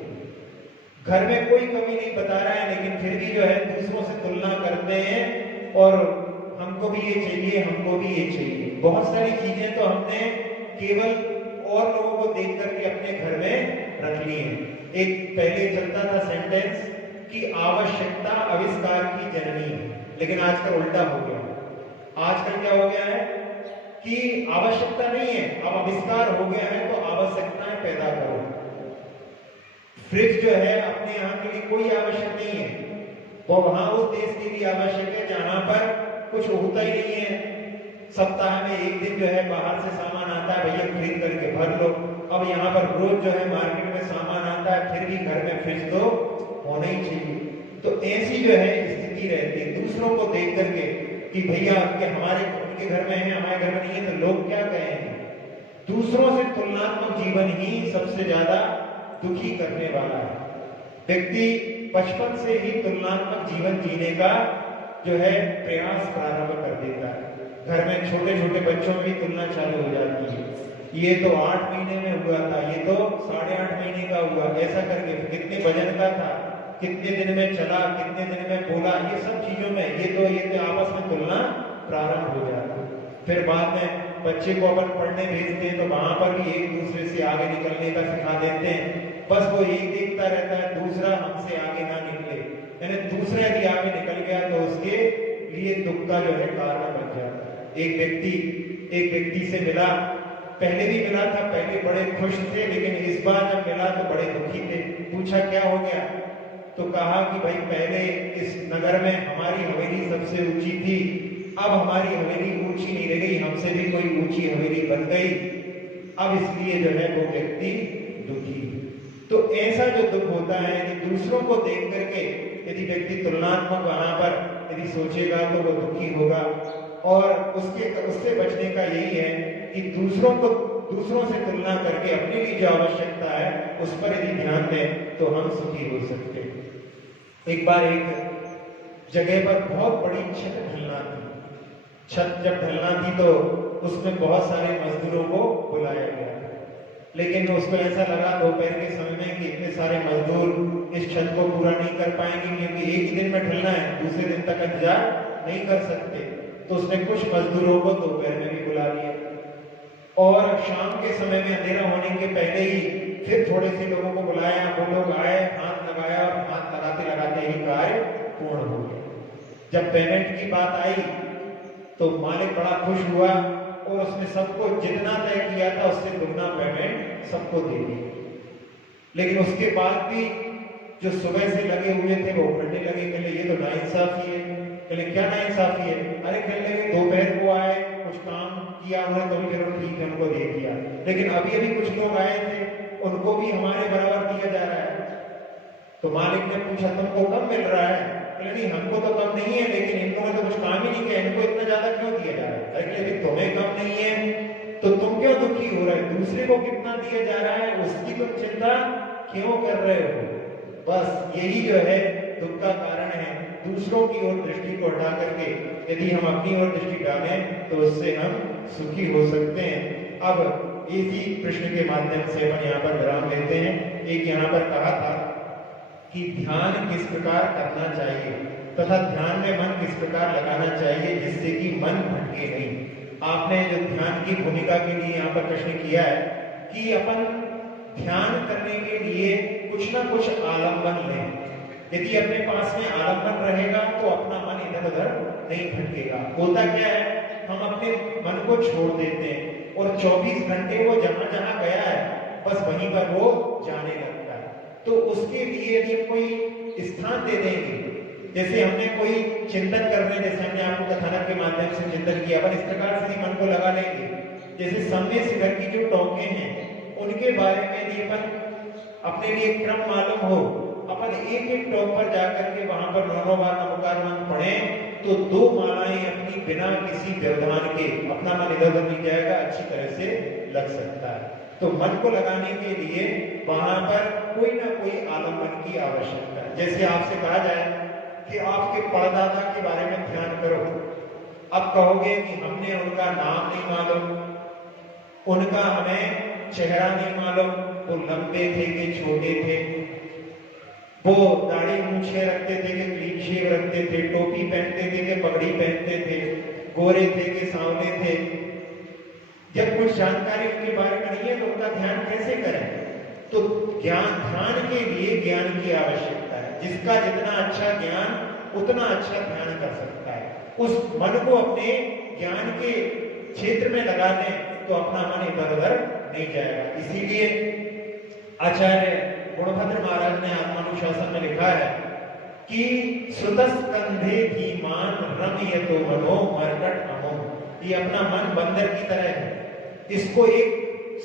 घर में कोई कमी नहीं बता रहा है, लेकिन फिर भी जो है दूसरों से तुलना करते हैं और हमको भी ये चाहिए, हमको भी ये चाहिए। बहुत सारी चीजें तो हमने केवल और लोगों को देख करके अपने घर में रख ली है। एक पहले चलता था सेंटेंस कि आवश्यकता आविष्कार की जननी है, लेकिन आजकल उल्टा हो गया। आजकल क्या हो गया है कि आवश्यकता नहीं है, अब आविष्कार हो गया है, तो आवश्यकताएं पैदा करो। फ्रिज जो है अपने यहाँ के लिए कोई आवश्यक नहीं है, वो वहां उस देश के लिए आवश्यक है जहां पर कुछ होता ही नहीं है। सप्ताह में एक दिन जो है बाहर से सामान आता है, भैया खरीद करके भर लो। अब यहाँ पर रोज जो है मार्केट में सामान आता है, फिर भी घर में फ्रिज तो होना ही चाहिए। तो ऐसी जो है स्थिति रहती है दूसरों को देख करके कि भैया उनके घर में है, हमारे घर में नहीं है, तो लोग क्या कहेंगे। दूसरों से तुलनात्मक जीवन ही सबसे ज्यादा दुखी करने वाला है। व्यक्ति बचपन से ही तुलनात्मक जीवन जीने का जो है प्रयास प्रारंभ कर देता है। घर में छोटे छोटे बच्चों में भी तुलना चालू हो जाती है। ये तो 8 महीने में हुआ था, ये तो 8.5 महीने का हुआ, ऐसा करके कितने वजन का था, कितने दिन में चला, कितने दिन में बोला, ये सब चीजों में ये तो आपस में तुलना प्रारंभ हो जाती है। फिर बाद में बच्चे को अपन पढ़ने भेजते हैं तो वहां पर भी एक दूसरे से आगे निकलने का सिखा देते हैं। बस वो यही देखता रहता है दूसरा हमसे आगे ना निकले, यानी दूसरा यदि आगे निकल गया तो उसके लिए दुख का जो है कारण बन जाता है। एक व्यक्ति से मिला, पहले भी मिला था, पहले बड़े खुश थे, लेकिन इस बार जब मिला तो बड़े दुखी थे। पूछा क्या हो गया, तो कहा कि भाई पहले इस नगर में हमारी हवेली सबसे ऊंची थी, अब हमारी हवेली ऊंची नहीं रह गई, हमसे भी कोई ऊंची हवेली बन गई, अब इसलिए जो है वो व्यक्ति दुखी। तो ऐसा जो दुख होता है यदि दूसरों को देख करके यदि व्यक्ति तुलनात्मक वहां पर यदि सोचेगा तो वो दुखी होगा। और उससे बचने का यही है कि दूसरों से तुलना करके अपने लिए जो आवश्यकता है उस पर यदि ध्यान दें तो हम सुखी हो सकते हैं। एक बार एक जगह पर बहुत बड़ी छत ढलना थी। छत जब ढलना थी तो उसमें बहुत सारे मजदूरों को बुलाया गया, लेकिन उसको ऐसा लगा दोपहर के समय में कि इतने सारे मजदूर इस छत को पूरा नहीं कर पाएंगे, क्योंकि एक ही दिन में ढलना है, दूसरे दिन तक इंतजार नहीं कर सकते। तो उसने कुछ मजदूरों को दोपहर में भी बुला लिया और शाम के समय में अंधेरा होने के पहले ही फिर थोड़े से लोगों को बुलाया। वो लोग आए, हाथ लगाया और हाथ लगाते लगाते ही कार्य पूर्ण हो गया। जब पेमेंट की बात आई तो मालिक बड़ा खुश हुआ और उसने सबको जितना तय किया था उससे दुगना पेमेंट सबको दे दी। लेकिन उसके बाद भी जो सुबह से लगे हुए थे वो उखड़ने लगे, कहले ये तो नाइंसाफी है। कहले क्या नाइंसाफी है? अरे कहने लगे दोपहर को आए, कुछ काम किया उन्होंने, तो भी चलो ठीक है उनको दे दिया, लेकिन अभी अभी कुछ लोग आए थे उनको भी हमारे बराबर दिया जा रहा है। तो मालिक ने पूछा तुमको कम मिल रहा है? कहले नहीं हमको तो कम नहीं है, लेकिन इनको तो कुछ काम ही नहीं किया, इनको इतना ज्यादा क्यों दिया जा रहा है? अरे तुम्हें कम नहीं है तो तुम क्यों दुखी हो रहे हो? दूसरे को कितना दिया जा रहा है उसकी तुम चिंता क्यों कर रहे हो? बस यही जो है दुख का कारण है। दूसरों की ओर दृष्टि को हटा करके यदि हम अपनी ओर दृष्टि डालें तो उससे हम सुखी हो सकते हैं। अब इसी प्रश्न के माध्यम से हम यहाँ पर विराम लेते हैं। एक यहाँ पर कहा था कि ध्यान किस प्रकार करना चाहिए तथा ध्यान में मन किस प्रकार लगाना चाहिए जिससे कि मन भटके नहीं। आपने जो ध्यान की भूमिका के लिए यहाँ पर प्रश्न किया है कि अपन ध्यान करने के लिए कुछ ना कुछ आलम्बन लें। यदि अपने पास में आलम्बन रहेगा तो अपना मन इधर उधर नहीं भटकेगा। होता क्या है, हम अपने मन को छोड़ देते हैं और 24 घंटे वो जहां जहां गया है बस वहीं पर वो जाने लगता है। तो उसके लिए यदि कोई स्थान दे देंगे, जैसे हमने कोई चिंतन करने, जैसे हमने आपको कथानक के माध्यम से चिंतन किया, अपन इस प्रकार से मन को लगा लेंगे। जैसे सम्य शिखर की जो टोंके हैं उनके बारे में यदि अपन अपने लिए क्रम मालूम हो, अपन एक एक टोक पर जाकर के वहां पर 9 बार नमोकार मंत्र पढ़ें तो 2 मालाएं अपनी बिना किसी व्यवधान के, अपना मन इधर उधर नहीं जाएगा, अच्छी तरह से लग सकता है। तो मन को लगाने के लिए वहां पर कोई ना कोई आलम्बन की आवश्यकता है। जैसे आपसे कहा जाए कि आपके परदादा के बारे में ध्यान करो। अब कहोगे कि हमने उनका नाम नहीं मालूम, उनका हमें चेहरा नहीं मालूम, वो लंबे थे कि छोटे थे, वो दाढ़ी मूछे रखते थे कि क्लीन शेव रखते थे, टोपी पहनते थे कि पगड़ी पहनते थे, गोरे थे कि सांवले थे। जब कुछ जानकारी उनके बारे में नहीं है तो उनका ध्यान कैसे करें? तो ध्यान के लिए ज्ञान की आवश्यकता है। जिसका जितना अच्छा ज्ञान उतना अच्छा ध्यान कर सकता है। उस मन को अपने ज्ञान के क्षेत्र में लगा दें तो अपना मन इधर उधर नहीं जाएगा। इसीलिए आचार्य गुणभद्र महाराज ने आत्मानुशासन में लिखा है कि श्रुतस्कंधे धीमान रमयतो मनो मरकट अमो। ये अपना मन बंदर की तरह है, इसको एक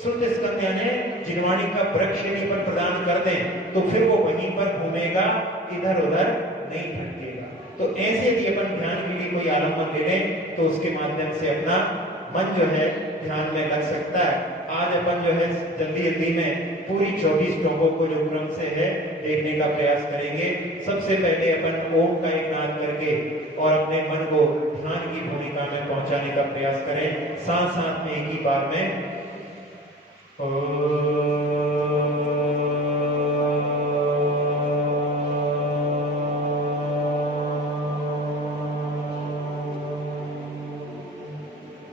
श्रुत स्कंध यानी जिनवाणी का वृक्ष पर प्रदान कर दें तो फिर वो वहीं पर घूमेगा, इधर उधर नहीं भटकेगा। तो ऐसे भी अपन ध्यान के लिए कोई आलम्बन ले लें तो उसके माध्यम से अपना मन जो है ध्यान में लग सकता है। आज अपन जो है जल्दी जल्दी में पूरी 24 श्लोकों को जो क्रम से है देखने का प्रयास करेंगे। सबसे पहले अपन ओम का एक नाद करके और अपने मन को ध्यान की भूमिका में पहुंचाने का प्रयास करें। साथ साथ में एक ही बार में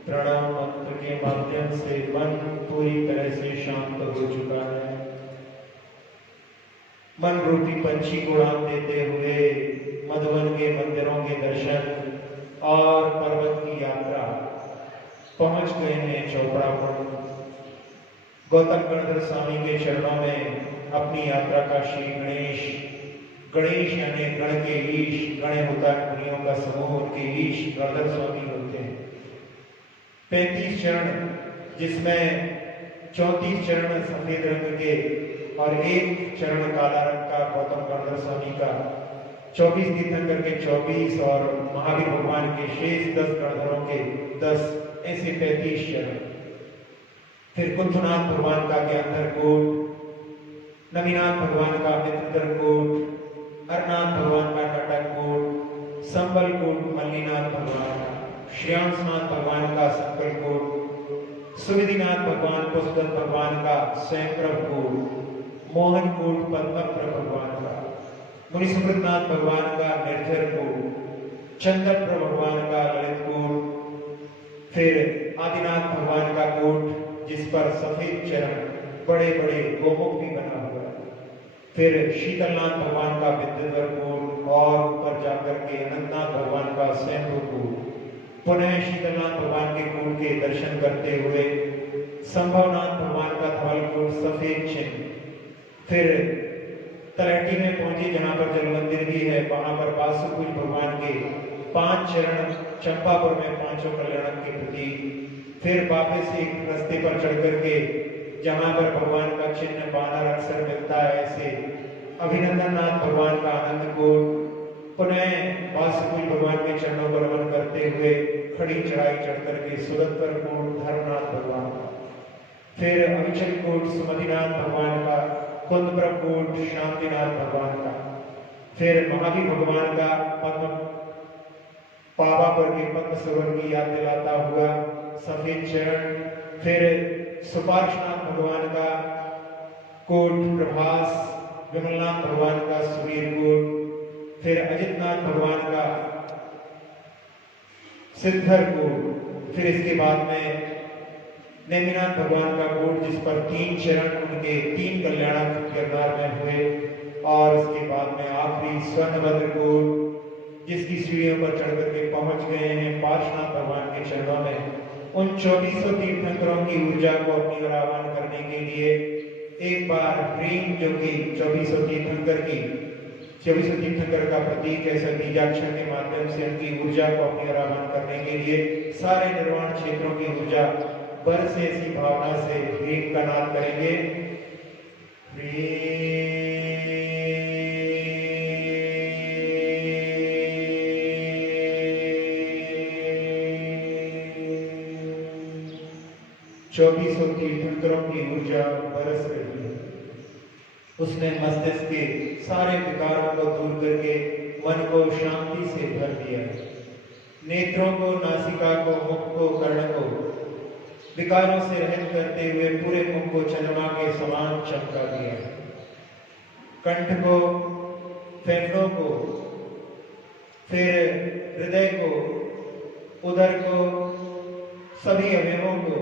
प्रणव मंत्र के माध्यम से मन पूरी तरह से शांत हो चुका है। मन रूपी पंछी को उड़ान देते हुए मधुबन के मंदिरों के दर्शन और पर्वत की यात्रा पहुंच गए हैं चौपड़ापुर। गौतम गणधर स्वामी के चरणों में अपनी यात्रा का श्री गणेश यानी गण के ईश, गण होता है मुनियों का समूह, उनके ईश गणधर स्वामी होते हैं। 35 चरण जिसमें 34 चरण सफेद रंग के और एक चरण काला रंग का गौतम गणधर स्वामी का, 24 तीर्थंकर के 24 और महावीर भगवान के शेष 10 गणधरों के 10, ऐसे 35 चरण। फिर कुंभनाथ भगवान का ज्ञानधर कोट, नवीनाथ भगवान का मित्रधर कोट, अरनाथ भगवान का नाटक कोट, संबल कोट मल्लीनाथ भगवान, श्रेयांसनाथ भगवान का संकल्प कोट, सुविधिनाथ भगवान पुष्पदत्त भगवान का स्वयंप्रभ कोट, मोहन कोट पद्मप्रभ भगवान का, मुनिसुमृतनाथ भगवान का निर्जर कोट, चंद्रप्रभ भगवान का ललित कोट, फिर आदिनाथ भगवान का कोट जिस पर सफेद चरण बड़े बड़े गोमुख भी बना हुआ है, फिर शीतलनाथ भगवान का विद्युद्वर कोट और ऊपर जाकर के अनंतनाथ भगवान का स्वयंभू कोट, पुनः शीतलनाथ भगवान के कोट के दर्शन करते हुए संभवनाथ भगवान का धवल कोट सफेद चिन्ह, फिर तलहटी में पहुंचे जहां पर जल मंदिर भी है, वहां पर वासुकुज भगवान के 5 चरण, चंपापुर में 5 कल्याण के प्रतीक, फिर वापस एक रास्ते पर चढ़ करके जहां पर भगवान का चिन्ह बानर अक्सर मिलता है, ऐसे अभिनंदननाथ भगवान का आनंद कोट, पुनः वासुकुज भगवान के चरणों पर नमन करते हुए खड़ी चढ़ाई चढ़ करके सुदत्तर कोट धर्मनाथ भगवान का, फिर अविचल कोट सुमतिनाथ भगवान का, कुंदप्रभ कोट शांतिनाथ भगवान का, फिर महावीर भगवान का पद्म पावा पर के पद्म सरोवर की याद दिलाता हुआ सफेद चरण, फिर सुपार्शनाथ भगवान का कोट प्रभास, विमलनाथ भगवान का सुवीर कोट, फिर अजितनाथ भगवान का सिद्धर कोट, फिर इसके बाद में नेमिनाथ भगवान का कोट जिस पर 3 चरण उनके 3 कल्याणक गिरनार में हुए, और इसके बाद में आखिरी स्वर्णभद्र कोट जिसकी सीढ़ियों पर चढ़ करके पहुंच गए हैं पार्श्वनाथ भगवान के चरणों में। उन 2400 तीर्थंकरों की ऊर्जा को अपनी ओर आह्वान करने के लिए एक बार प्रेम जो कि 2400 तीर्थंकर का प्रतीक है, बीजाक्षर के माध्यम से उनकी ऊर्जा को अपनी ओर आह्वान करने के लिए सारे निर्वाण क्षेत्रों की ऊर्जा बर से ऐसी भावना से प्रेम का नाद करेंगे। चौबीसों तीर्थंकरों की ऊर्जा बरस रही है, उसने मस्तिष्क के सारे विकारों को दूर करके मन को शांति से भर दिया। नेत्रों को, नासिका को, मुख को, कर्ण को विकारों से रहित करते हुए पूरे मुख को चंद्रमा के समान चमका दिया। कंठ को, फेफड़ों को, फिर हृदय को, उदर को, सभी अवयवों को,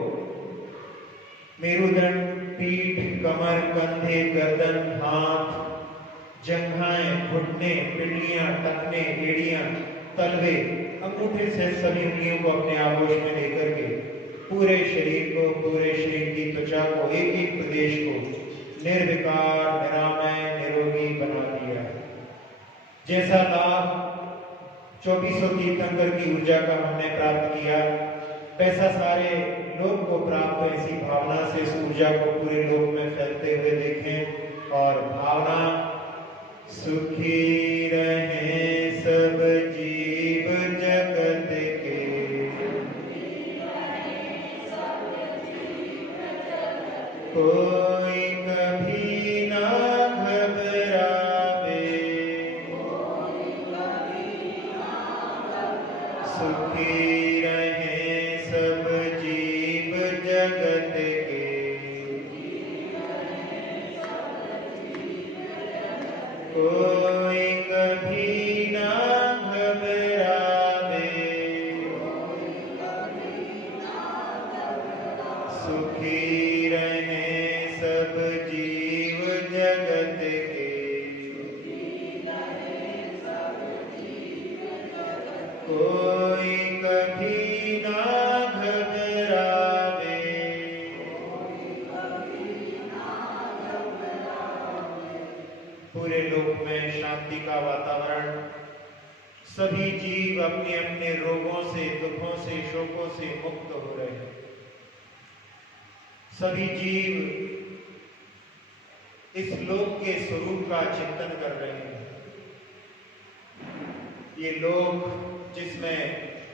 मेरुदंड, पीठ, कमर, कंधे, गर्दन, हाथ, जंघाएं, घुटने, पिंडलियां, टखने, एड़ियां, तलवे, अंगूठे से सभी उंगलियों को अपने आगोश में लेकर के पूरे शरीर को, पूरे शरीर की त्वचा को, एक एक प्रदेश को निर्विकार, निरामय, निरोगी बना दिया। जैसा लाभ 2400 तीर्थंकर की ऊर्जा का हमने प्राप्त किया, वैसा सारे लोक को प्राप्त ऐसी भावना से इस ऊर्जा को पूरे लोक में फैलते हुए देखें। और भावना, सुखी रहे सब जीव जगत के, कोई कभी ना घबरावे, सुखी रहे सब जीव जगत के, कोई कभी ना घबरावे, सुखी रहे सब जीव जगत के, कोई कभी ना घबरावे। पूरे लोक में शांति का वातावरण, सभी जीव अपने अपने रोगों से, दुखों से, शोकों से मुक्त हो रहे हैं। सभी जीव इस लोक के स्वरूप का चिंतन कर रहे हैं। ये लोक जिसमें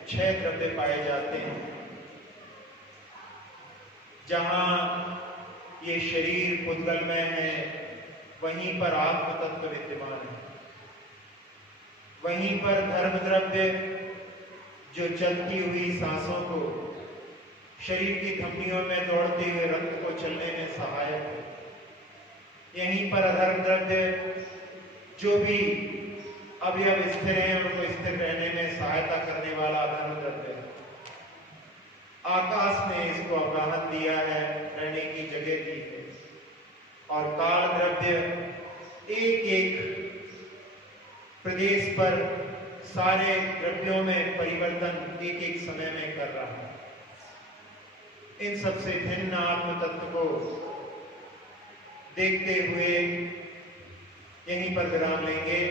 6 द्रव्य पाए जाते हैं, जहां ये शरीर पुद्गल में है, वहीं पर आत्म तत्व विद्यमान है। वहीं पर धर्म द्रव्य जो चलती हुई सांसों को, शरीर की धमनियों में दौड़ते हुए रक्त को चलने में सहायक है। यहीं पर अधर्म द्रव्य जो भी अवयव स्थिर हैं उनको स्थिर रहने में सहायता करने वाला अधर्म द्रव्य है। आकाश ने इसको अवगाहन दिया है, रहने की जगह दी है। और काल द्रव्य एक एक प्रदेश पर सारे द्रव्यों में परिवर्तन एक एक समय में कर रहा है। इन सबसे भिन्न आत्म तत्व को देखते हुए यहीं पर विराम लेंगे।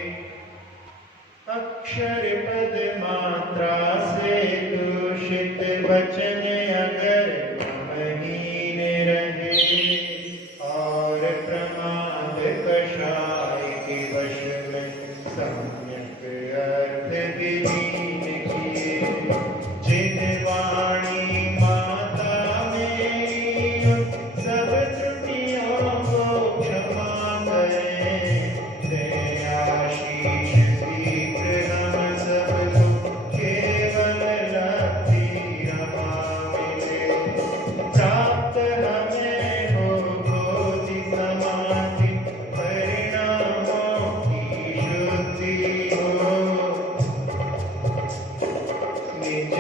अक्षर पद मात्रा से दूषित वचन अगर महीन रहे, और प्रमाद कषाय के वश में सम्यक अर्थ विहीन किए, जिन वाणी माता में सब त्रुटियों को क्षमा करें, दयाशीष शीघ्र हम सबको केवल लब्धि रमा मिले, प्राप्त हमें हो बोधि समाधि परिणामों की शुद्धि हो, निज